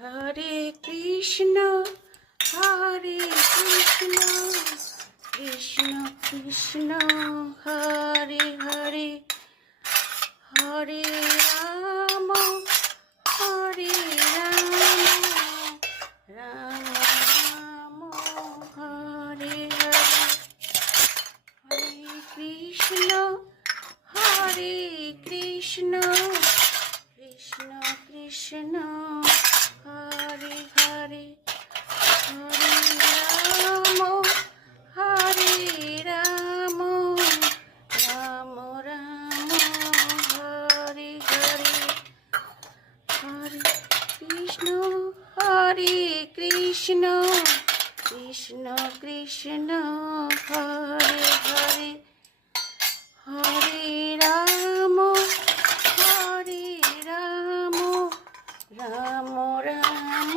Hare Krishna Hare Krishna Krishna Krishna Hare Hare Hare Ram Hare Ram Ram Ram Hare Hare Hare Krishna Krishna Krishna Hare Hare Hare Ram Ram Ram Hare Hare Hare Krishna Krishna Krishna Hare Hare Hare Ram Ram Ram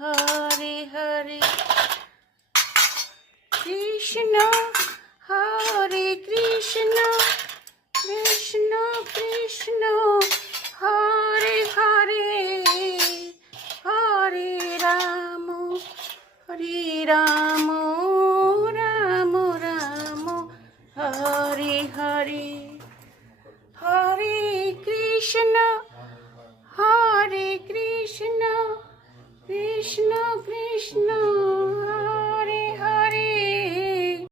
Hare Hare Krishna Krishna Krishna Hare Hare Hare Ram Ram Ram Hare Hare Hare Krishna Krishna Krishna